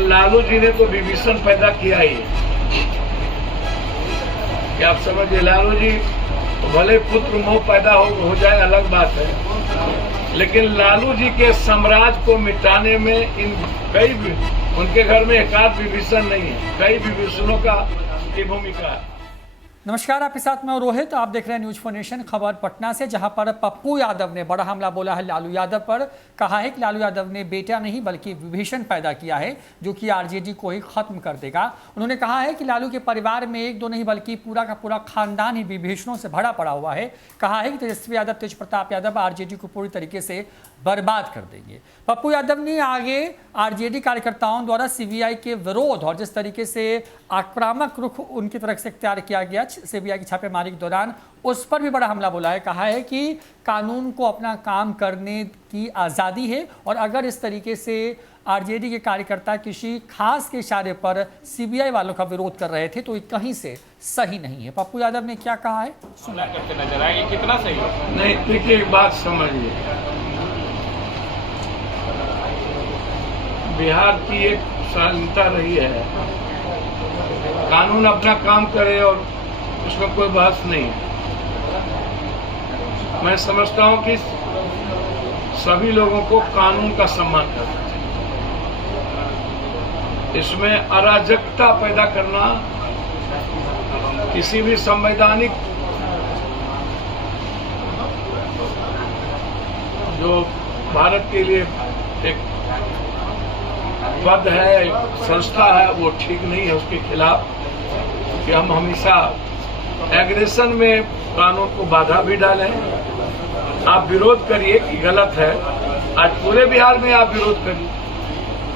और लालू जी ने तो विभीषण पैदा किया ही है। क्या आप समझिए, लालू जी भले पुत्र मोह पैदा हो जाए अलग बात है, लेकिन लालू जी के साम्राज्य को मिटाने में उनके घर में एकाध विभीषण नहीं है, कई विभीषणों की भूमिका है। नमस्कार, आपके साथ मैं रोहित। आप देख रहे हैं न्यूज फॉर नेशन। खबर पटना से, जहां पर पप्पू यादव ने बड़ा हमला बोला है लालू यादव पर। कहा है कि लालू यादव ने बेटा नहीं बल्कि विभीषण पैदा किया है जो कि आरजेडी को ही खत्म कर देगा। उन्होंने कहा है कि लालू के परिवार में एक दो नहीं बल्कि पूरा का पूरा खानदान ही विभीषणों से भरा पड़ा हुआ है। कहा है कि तेजस्वी यादव, तेज प्रताप यादव आरजेडी को पूरी तरीके से बर्बाद कर देंगे। पप्पू यादव ने आगे आरजेडी कार्यकर्ताओं द्वारा सीबीआई के विरोध और जिस तरीके से आक्रामक रुख उनकी तरफ से इख्तियार किया गया सीबीआई की छापेमारी के दौरान, उस पर भी बड़ा हमला बोला है। कहा है कि कानून को अपना काम करने की आज़ादी है और अगर इस तरीके से आरजेडी के कार्यकर्ता किसी खास के इशारे पर सीबीआई वालों का विरोध कर रहे थे तो ये कहीं से सही नहीं है। पप्पू यादव ने क्या कहा है सुना करते नजर आएंगे, कितना सही है। नहीं, देखिए एक बात समझिए, बिहार की एक शालीनता रही है, कानून अपना काम करे और उसमें कोई बहस नहीं है। मैं समझता हूं कि सभी लोगों को कानून का सम्मान करना चाहिए। इसमें अराजकता पैदा करना किसी भी संवैधानिक जो भारत के लिए एक पद है, संस्था है, वो ठीक नहीं है। उसके खिलाफ कि हम हमेशा एग्रेशन में कानून को बाधा भी डालें। आप विरोध करिए कि गलत है, आज पूरे बिहार में आप विरोध करिए,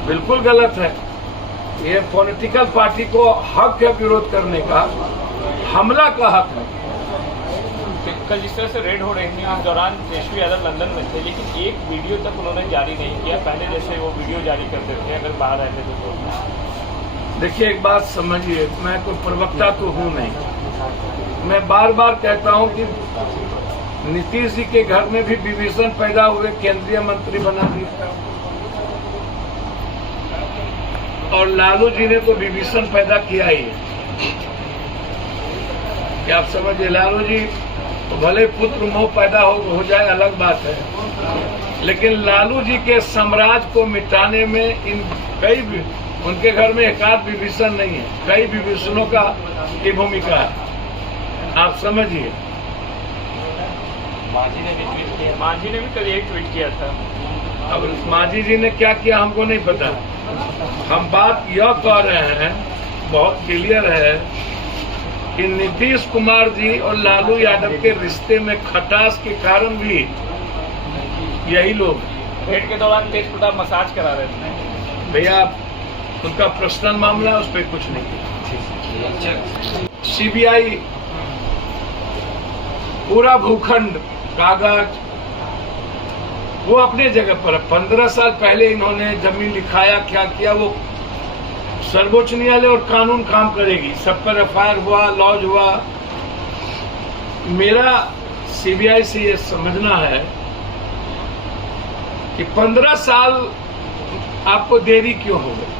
बिल्कुल गलत है। ये पॉलिटिकल पार्टी को हक है विरोध करने का, हमला का हक है। कल जिस तरह से रेड हो रही थी उस दौरान तेजस्वी यादव लंदन में थे, लेकिन एक वीडियो तक उन्होंने जारी नहीं किया। पहले जैसे वो वीडियो जारी करते थे अगर बाहर रहते तो। देखिए एक बात समझिए, मैं कोई प्रवक्ता तो हूं नहीं। मैं बार बार कहता हूं कि नीतीश जी के घर में भी विभीषण पैदा हुए, केंद्रीय मंत्री बना दिया, और लालू जी ने तो विभीषण पैदा किया ही है। क्या आप समझिए, लालू जी तो भले पुत्र मोह पैदा हो जाए अलग बात है, लेकिन लालू जी के साम्राज्य को मिटाने में उनके घर में एकाध विभीषण नहीं है, कई विभीषणों की भूमिका है। आप समझिए। मांझी ने भी कल एक ट्वीट किया था। अब मांझी जी ने क्या किया हमको नहीं पता। हम बात यह कह रहे हैं, बहुत क्लियर है कि नीतीश कुमार जी और लालू यादव के रिश्ते में खटास के कारण भी यही लोग। भेंट के दौरान तेज प्रताप मसाज करा रहे थे। भैया उनका पर्सनल मामला है, उस पर कुछ नहीं। सीबीआई पूरा भूखंड, कागज वो अपने जगह पर। 15 साल पहले इन्होंने जमीन लिखाया, क्या किया, वो सर्वोच्च न्यायालय और कानून काम करेगी। सब पर एफआईआर हुआ, लॉज हुआ। मेरा सीबीआई से ये समझना है कि 15 साल आपको देरी क्यों हो गई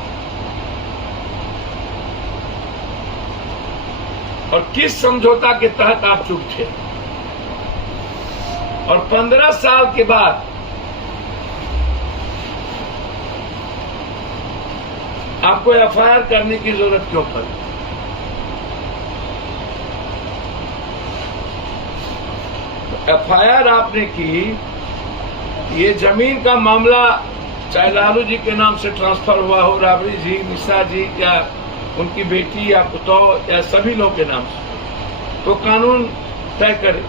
और किस समझौता के तहत आप चुप थे, और 15 साल के बाद आपको एफआईआर करने की जरूरत क्यों पड़ी। एफआईआर आपने की, ये जमीन का मामला चाहे लालू जी के नाम से ट्रांसफर हुआ हो, राबड़ी जी, मिश्रा जी या उनकी बेटी या पुतौह या सभी लोगों के नाम से, तो कानून तय करे।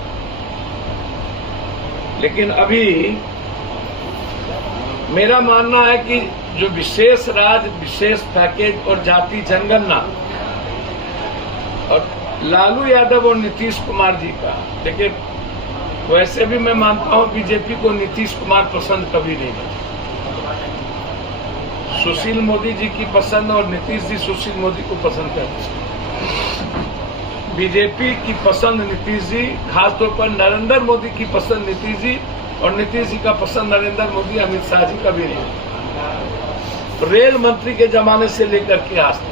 लेकिन अभी मेरा मानना है कि जो विशेष राज्य, विशेष पैकेज और जाति जनगणना, और लालू यादव और नीतीश कुमार जी का, लेकिन वैसे भी मैं मानता हूं बीजेपी को नीतीश कुमार पसंद कभी नहीं है। सुशील मोदी जी की पसंद और नीतीश जी सुशील मोदी को पसंद करते हैं। बीजेपी की पसंद नीतीश जी, खासतौर पर नरेंद्र मोदी की पसंद नीतीश जी, और नीतीश जी का पसंद नरेंद्र मोदी, अमित शाह जी का भी नहीं। रेल मंत्री के जमाने से लेकर के आज तक।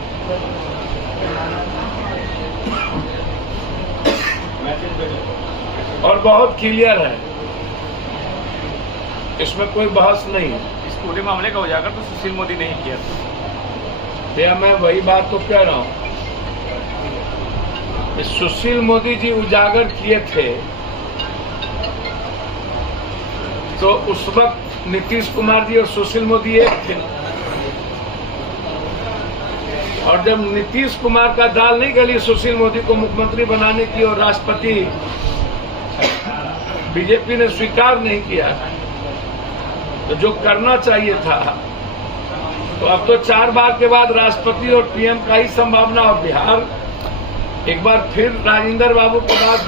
और बहुत क्लियर है, इसमें कोई बहस नहीं है। इस पूरे मामले का उजागर तो सुशील मोदी ने ही किया था। भैया मैं वही बात तो कह रहा हूं, सुशील मोदी जी उजागर किए थे तो उस वक्त नीतीश कुमार जी और सुशील मोदी एक थे, और जब नीतीश कुमार का दाल नहीं गली सुशील मोदी को मुख्यमंत्री बनाने की और राष्ट्रपति बीजेपी ने स्वीकार नहीं किया, तो जो करना चाहिए था, तो अब तो 4 बार के बाद राष्ट्रपति और पीएम का ही संभावना, और बिहार एक बार फिर राजेंद्र बाबू के बाद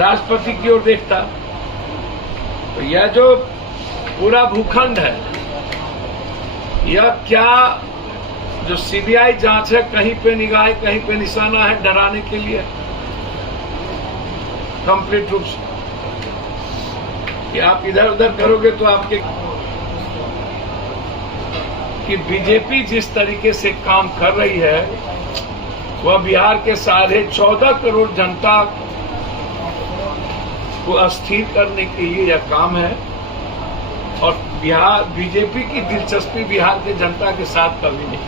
राष्ट्रपति की ओर देखता। तो यह जो पूरा भूखंड है, यह क्या जो सीबीआई जांच है, कहीं पे निगाह कहीं पे निशाना है डराने के लिए, कंप्लीट रूप से कि आप इधर उधर करोगे तो आपके कि बीजेपी जिस तरीके से काम कर रही है वह बिहार के 14.5 करोड़ जनता को अस्थिर करने के लिए यह काम है, और बिहार बीजेपी की दिलचस्पी बिहार के जनता के साथ कभी नहीं।